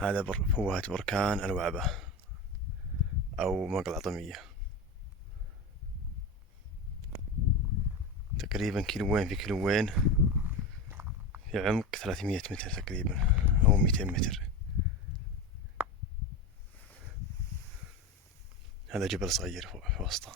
هذا فوهة بركان الوعبة أو مقلعطمية، تقريبا كيلوين في كيلوين، في عمق 300 متر تقريبا أو 200 متر. هذا جبل صغير في وسطه.